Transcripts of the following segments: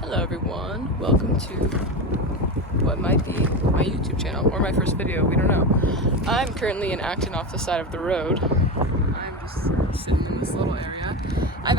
Hello everyone, welcome to what might be my YouTube channel or my first video, we don't know. I'm currently in Acton off the side of the road. I'm just sitting in this little area. I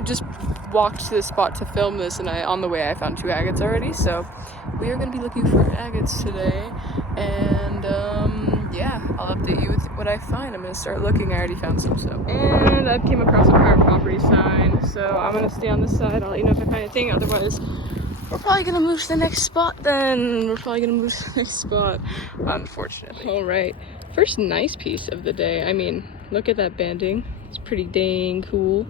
just walked to this spot to film this, and on the way I found 2 agates already, so we are going to be looking for agates today, and yeah, I'll update you with what I find. I'm going to start looking. I already found some, and I came across a private property sign, so I'm going to stay on this side. I'll let you know if I find anything. Otherwise, we're probably going to move to the next spot then. Unfortunately. Alright, first nice piece of the day. I mean, look at that banding. It's pretty dang cool.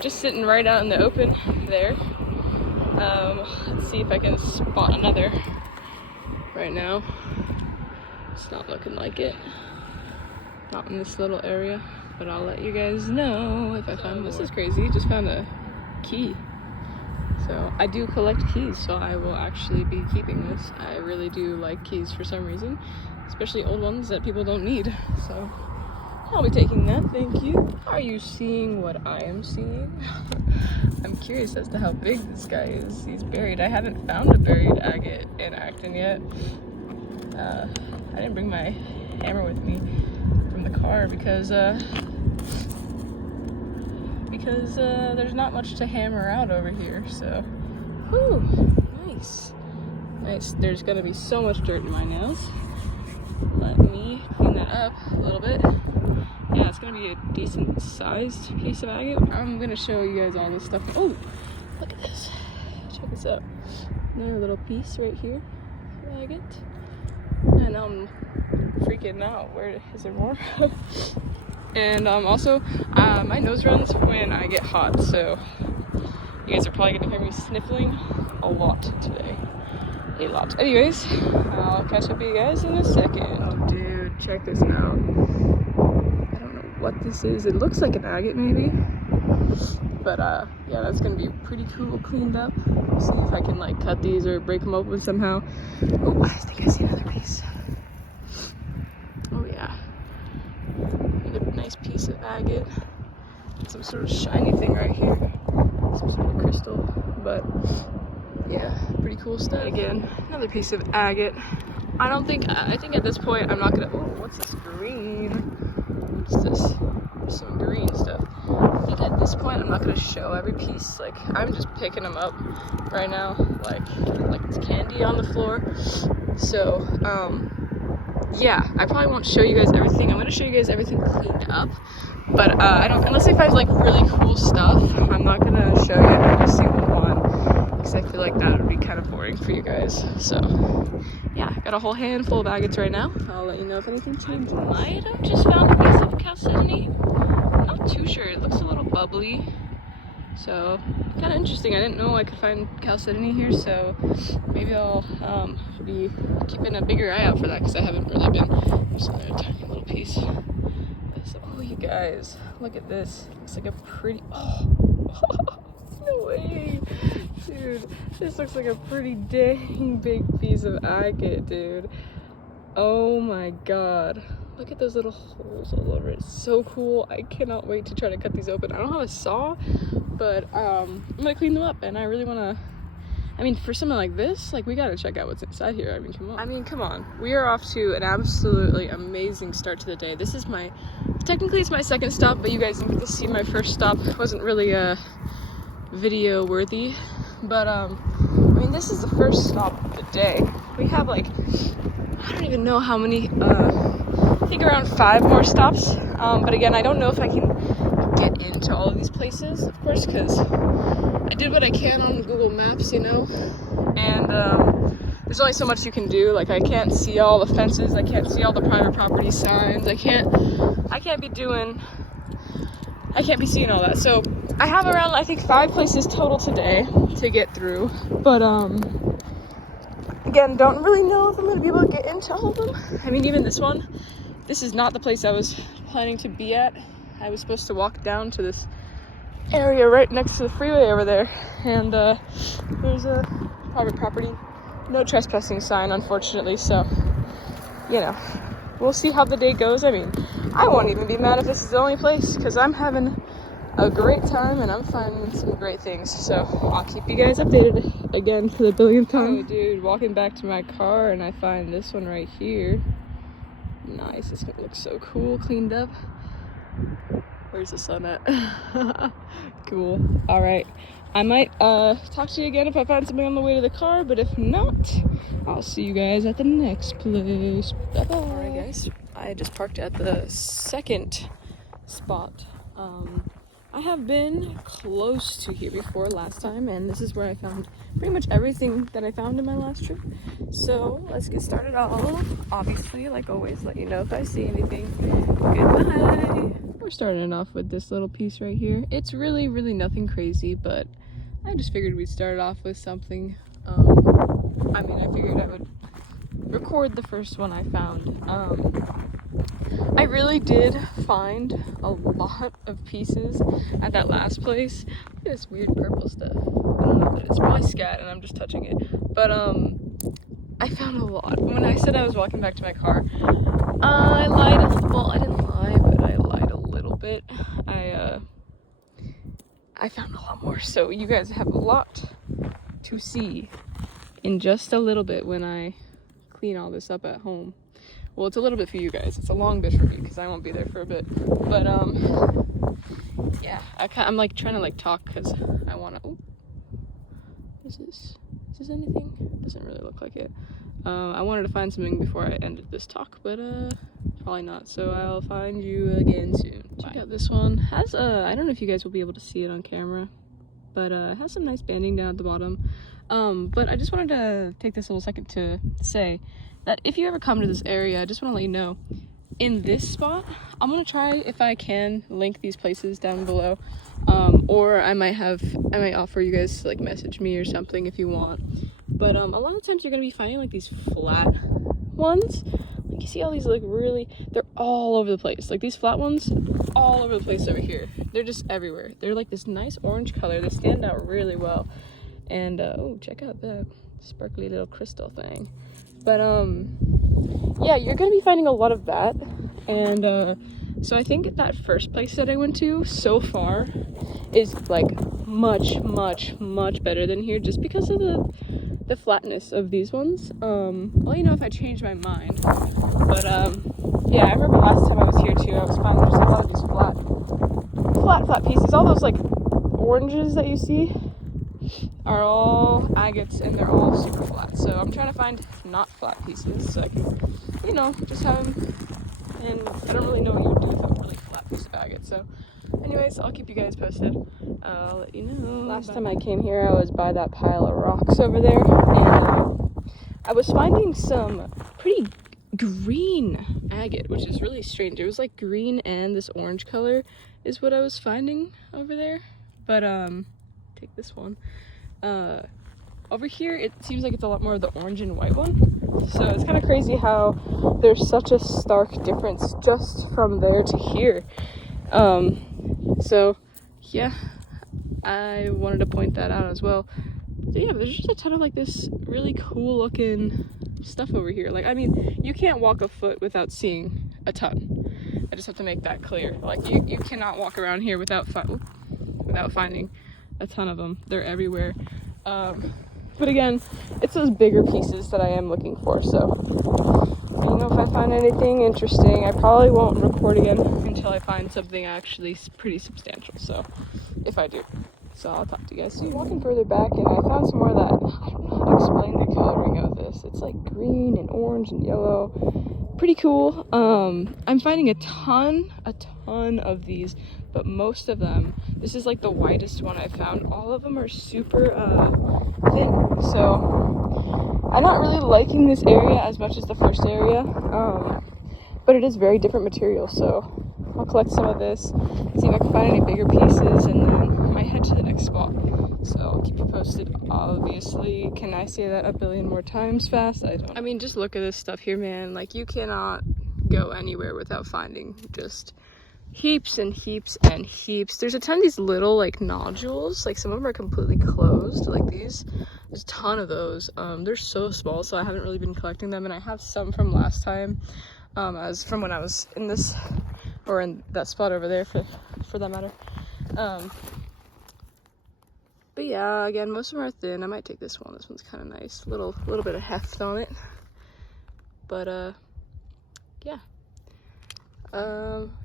Just sitting right out in the open there. Let's see if I can spot another right now. It's not looking like it. Not in this little area, but I'll let you guys know if I find more. This is crazy. Just found a key. So I do collect keys, so I will actually be keeping this. I really do like keys for some reason, especially old ones that people don't need. So I'll be taking that, thank you. Are you seeing what I am seeing? I'm curious as to how big this guy is. He's buried. I haven't found a buried agate in Acton yet. I didn't bring my hammer with me from the car because there's not much to hammer out over here, so whew, nice. There's gonna be so much dirt in my nails. Let me clean that up a little bit. Yeah, it's gonna be a decent sized piece of agate. I'm gonna show you guys all this stuff. Oh, look at this. Check this out. Another little piece right here of agate. And I'm freaking out. Where is there more? And also, my nose runs when I get hot, so you guys are probably gonna hear me sniffling a lot today. A lot. Anyways, I'll catch up with you guys in a second. Oh, dude, check this out. I don't know what this is. It looks like an agate, maybe. But yeah, that's gonna be pretty cool, cleaned up. See if I can like cut these or break them open somehow. Oh, I think I see another piece. Oh yeah. A nice piece of agate. Some sort of shiny thing right here. Some sort of crystal. But yeah, pretty cool stuff. Again, another piece of agate. I think at this point I'm not gonna, oh, what's this green? What's this? There's some green stuff. I think at this point I'm not gonna show every piece. Like, I'm just picking them up right now, like it's candy on the floor. So, yeah, I probably won't show you guys everything. I'm gonna show you guys everything cleaned up. But unless I find like really cool stuff, I'm not gonna show you every single one, because I feel like that would be kind of boring for you guys. So yeah, got a whole handful of agates right now. I'll let you know if anything changes. I might have just found a piece of chalcedony. I'm not too sure. It looks a little bubbly, so kind of interesting. I didn't know I could find chalcedony here, so maybe I'll be keeping a bigger eye out for that, because I haven't really been. There's another tiny little piece. Oh, you guys, look at this. Looks like a pretty, no way, dude. This looks like a pretty dang big piece of agate, dude. Oh my god. Look at those little holes all over it. So cool. I cannot wait to try to cut these open. I don't have a saw, but I'm gonna clean them up, and I really wanna, I mean, for something like this, like, we gotta check out what's inside here. I mean, come on. We are off to an absolutely amazing start to the day. This is technically it's my second stop, but you guys didn't get to see my first stop. It wasn't really video worthy, but I mean, this is the first stop of the day. We have like, I don't even know how many, I think around 5 more stops, but again, I don't know if I can get into all of these places, of course, because I did what I can on Google Maps, you know, and there's only so much you can do. Like, I can't see all the fences, I can't see all the private property signs, I can't be seeing all that. So I have around, I think, 5 places total today to get through, but again, don't really know if I'm gonna be able to get into all of them. I mean, even this one, this is not the place I was planning to be at. I was supposed to walk down to this area right next to the freeway over there, and there's a private property, no trespassing sign, unfortunately. So, you know, we'll see how the day goes. I mean, I won't even be mad if this is the only place, because I'm having a great time, and I'm finding some great things. So I'll keep you guys updated again for the billionth time. Oh, dude, walking back to my car, and I find this one right here. Nice. This one looks so cool, cleaned up. Where's the sun at? Cool. All right. I might talk to you again if I find something on the way to the car, but if not, I'll see you guys at the next place. Bye-bye. All right, guys. I just parked at the second spot. I have been close to here before last time, and this is where I found pretty much everything that I found in my last trip. So let's get started off. Obviously, like always, let you know if I see anything. Goodbye. We're starting off with this little piece right here. It's really, really nothing crazy, but I just figured we'd start off with something. I figured I would record the first one I found. I really did find a lot of pieces at that last place. Look at this weird purple stuff. I don't know what it is. It's probably scat and I'm just touching it. But I found a lot. When I said I was walking back to my car, I lied a little. Well, I didn't lie, but I lied a little bit. I found a lot more. So you guys have a lot to see in just a little bit when I clean all this up at home. Well, it's a little bit for you guys. It's a long bit for me because I won't be there for a bit. But yeah, I'm like trying to like talk because I want to. Is this anything? Doesn't really look like it. I wanted to find something before I ended this talk, but probably not. So I'll find you again soon. Bye. Check out this one. Has I don't know if you guys will be able to see it on camera, but it has some nice banding down at the bottom. But I just wanted to take this little second to say that if you ever come to this area, I just want to let you know, in this spot, I'm going to try, if I can, link these places down below, or I might offer you guys to like message me or something if you want. But a lot of times you're going to be finding like these flat ones. Like you see all these like really, they're all over the place. Like these flat ones, all over the place over here. They're just everywhere. They're like this nice orange color. They stand out really well. And oh, check out that sparkly little crystal thing. But yeah, you're gonna be finding a lot of that. And so I think that first place that I went to so far is like much better than here, just because of the flatness of these ones. Well, you know, if I change my mind. But yeah, I remember last time I was here too, I was finding just a lot of these flat pieces. All those like oranges that you see are all agates, and they're all super flat. So I'm trying to find not flat pieces so I can, you know, just have them. And I don't really know what you would do with a really flat piece of agate. So anyways, I'll keep you guys posted. I'll let you know. Last time I came here, I was by that pile of rocks over there, and I was finding some pretty green agate, which is really strange. It was like green and this orange color is what I was finding over there. But take this one. Over here it seems like it's a lot more of the orange and white one, so it's kind of crazy how there's such a stark difference just from there to here. So yeah, I wanted to point that out as well. So yeah, there's just a ton of like this really cool looking stuff over here. Like, I mean, you can't walk a foot without seeing a ton. I just have to make that clear. Like, you cannot walk around here without finding a ton of them. They're everywhere. But again, it's those bigger pieces that I am looking for. So, you know, if I find anything interesting, I probably won't record again until I find something actually pretty substantial. So, if I do. So I'll talk to you guys soon. Walking further back, and I found some more that, I don't know how to explain the coloring of this. It's like green and orange and yellow. Pretty cool. I'm finding a ton of these, but most of them, this is like the whitest one I found. All of them are super thin. So I'm not really liking this area as much as the first area, but it is very different material. So I'll collect some of this, see if I can find any bigger pieces, and then I might head to the next spot. So I'll keep you posted, obviously. Can I say that a billion more times fast? I don't. I mean, just look at this stuff here, man. Like, you cannot go anywhere without finding just heaps and heaps and heaps. There's a ton of these little, like, nodules. Like, some of them are completely closed, like these. There's a ton of those. They're so small, so I haven't really been collecting them, and I have some from last time, as from when I was in this, or in that spot over there, for that matter. But yeah, again, most of them are thin. I might take this one. This one's kind of nice. Little bit of heft on it. But yeah.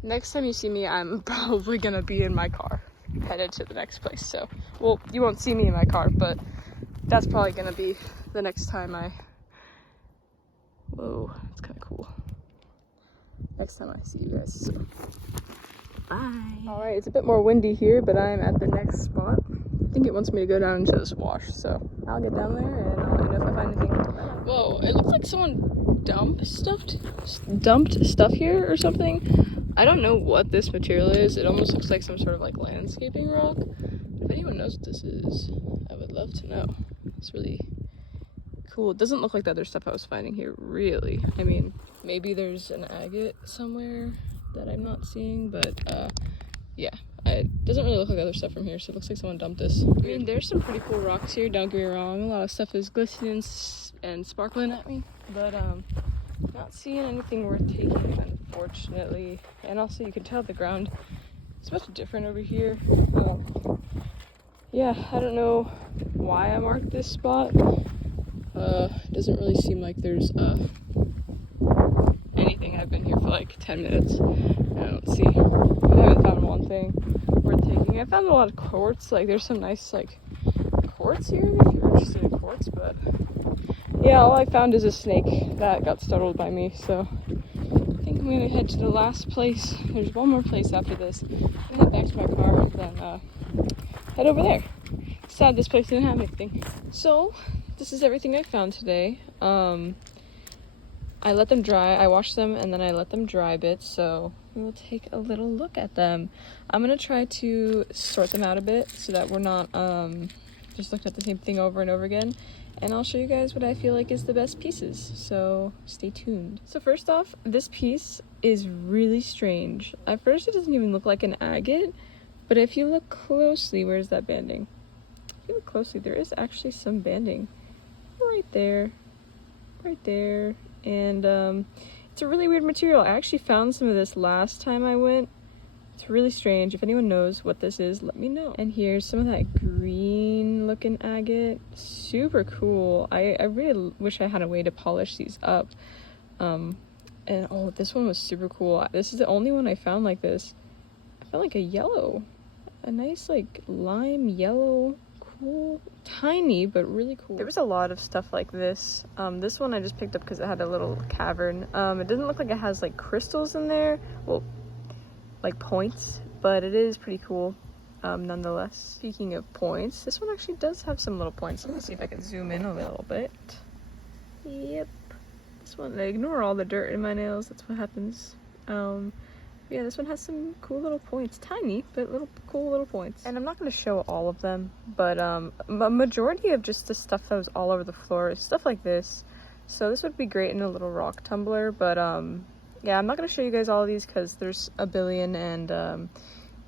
Next time you see me, I'm probably gonna be in my car, headed to the next place. So, well, you won't see me in my car, but that's probably gonna be the next time whoa, it's kind of cool. Next time I see you guys, so bye. All right, it's a bit more windy here, but I'm at the next spot. I think it wants me to go down into this wash, so I'll get down there and I'll let you know if I find anything. Whoa, it looks like someone dumped stuff here or something. I don't know what this material is. It almost looks like some sort of like landscaping rock. If anyone knows what this is, I would love to know. It's really cool. It doesn't look like the other stuff I was finding here, really. I mean, maybe there's an agate somewhere that I'm not seeing, but yeah, it doesn't really look like other stuff from here, so it looks like someone dumped this. I mean, there's some pretty cool rocks here, don't get me wrong. A lot of stuff is glistening and sparkling at me, but not seeing anything worth taking, unfortunately. And also, you can tell the ground is much different over here. Yeah, I don't know why I marked this spot. It doesn't really seem like there's anything. I've been here for like 10 minutes. I don't see. I haven't found one thing worth taking. I found a lot of quartz. Like, there's some nice like quartz here if you're interested in quartz, but yeah, all I found is a snake that got startled by me. So I think I'm gonna head to the last place. There's one more place after this. I'm gonna head back to my car, then head over there. Sad this place didn't have anything. So this is everything I found today. I let them dry. I washed them and then I let them dry a bit, so we'll take a little look at them. I'm gonna try to sort them out a bit so that we're not just looking at the same thing over and over again. And I'll show you guys what I feel like is the best pieces, so stay tuned. So first off, this piece is really strange. At first it doesn't even look like an agate, but if you look closely, where's that banding? If you look closely, there is actually some banding right there, and it's a really weird material. I actually found some of this last time I went. It's really strange. If anyone knows what this is, let me know. And here's some of that green looking agate. Super cool. I really wish I had a way to polish these up. And oh, this one was super cool. This is the only one I found like this. I found like a nice like lime yellow. Cool, tiny but really cool. There was a lot of stuff like this. This one I just picked up because it had a little cavern. It doesn't look like it has like crystals in there, well, like points, but it is pretty cool nonetheless. Speaking of points, this one actually does have some little points. Let me see if I can zoom in a little bit. Yep, this one, I ignore all the dirt in my nails, that's what happens. Yeah, this one has some cool little points. Tiny, but cool little points. And I'm not going to show all of them, but a majority of just the stuff that was all over the floor is stuff like this. So this would be great in a little rock tumbler, but yeah, I'm not going to show you guys all of these because there's a billion, and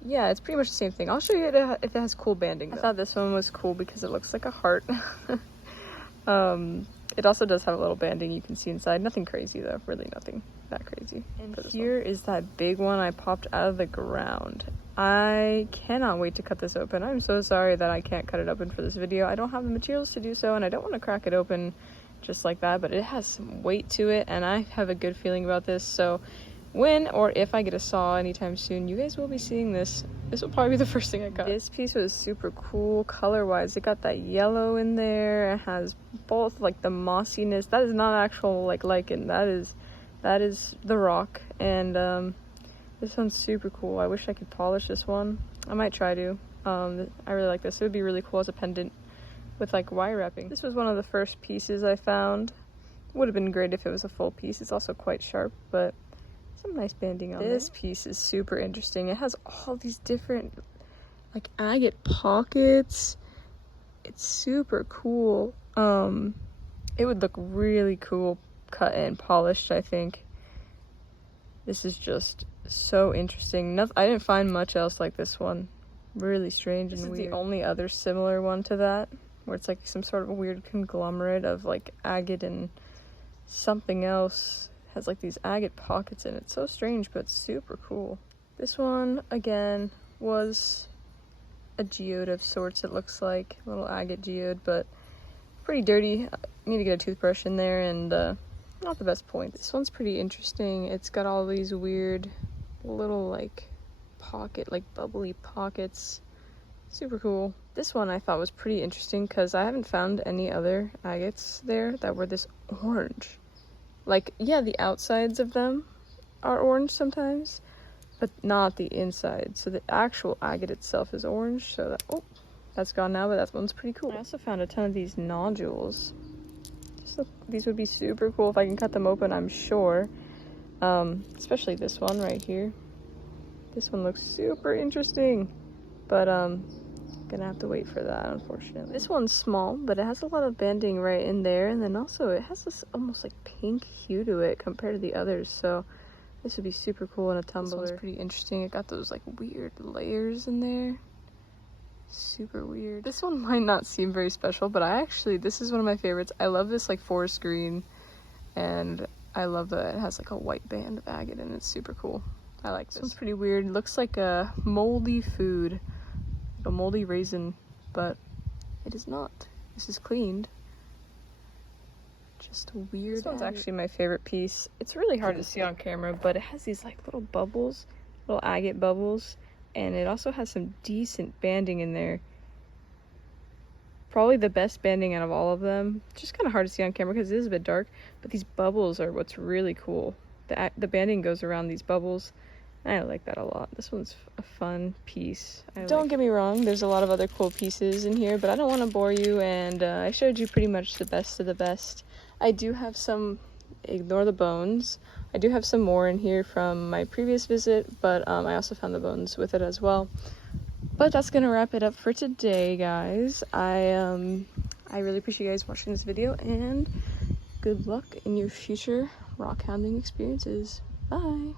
yeah, it's pretty much the same thing. I'll show you if it has cool banding, though. I thought this one was cool because it looks like a heart. It also does have a little banding you can see inside. Nothing crazy though, really nothing that crazy. And here is that big one I popped out of the ground. I cannot wait to cut this open. I'm so sorry that I can't cut it open for this video. I don't have the materials to do so, and I don't want to crack it open just like that, but it has some weight to it, and I have a good feeling about this. So when or if I get a saw anytime soon, you guys will be seeing this. This will probably be the first thing I cut. This piece was super cool color-wise. It got that yellow in there. It has both like the mossiness. That is not actual like lichen. That is the rock. And this one's super cool. I wish I could polish this one. I might try to. I really like this. It would be really cool as a pendant with like wire wrapping. This was one of the first pieces I found. Would have been great if it was a full piece. It's also quite sharp, but some nice banding on this piece is super interesting. It has all these different like agate pockets. It's super cool. It would look really cool cut and polished, I think. This is just so interesting. I didn't find much else like this one. Really strange and weird. This is the only other similar one to that, where it's like some sort of a weird conglomerate of like agate and something else. Has like these agate pockets in it. So strange, but super cool. This one again was a geode of sorts, it looks like. A little agate geode, but pretty dirty. I need to get a toothbrush in there, and not the best point. This one's pretty interesting. It's got all these weird little like bubbly pockets. Super cool. This one I thought was pretty interesting because I haven't found any other agates there that were this orange. Like, yeah, the outsides of them are orange sometimes, but not the inside. So the actual agate itself is orange. So that, oh, that's gone now, but that one's pretty cool. I also found a ton of these nodules. Just look, these would be super cool if I can cut them open, I'm sure. Especially this one right here. This one looks super interesting, but gonna have to wait for that, unfortunately. This one's small, but it has a lot of banding right in there, and then also it has this almost like pink hue to it compared to the others, so this would be super cool in a tumbler. This one's pretty interesting. It got those like weird layers in there. Super weird. This one might not seem very special, but this is one of my favorites. I love this like forest green, and I love that it has like a white band of agate, and it's super cool. I like this. This one's pretty weird. It looks like a moldy food, a moldy raisin, but it is not. This is cleaned. Just a weird. This one's actually my favorite piece. It's really hard to see on camera, but it has these like little bubbles, little agate bubbles, and it also has some decent banding in there. Probably the best banding out of all of them. Just kind of hard to see on camera because it is a bit dark, but these bubbles are what's really cool. The banding goes around these bubbles. I like that a lot. This one's a fun piece. Don't get me wrong, there's a lot of other cool pieces in here, but I don't want to bore you, and I showed you pretty much the best of the best. I do have some, ignore the bones, I do have some more in here from my previous visit, but I also found the bones with it as well. But that's gonna wrap it up for today, guys. I really appreciate you guys watching this video, and good luck in your future rock hounding experiences. Bye!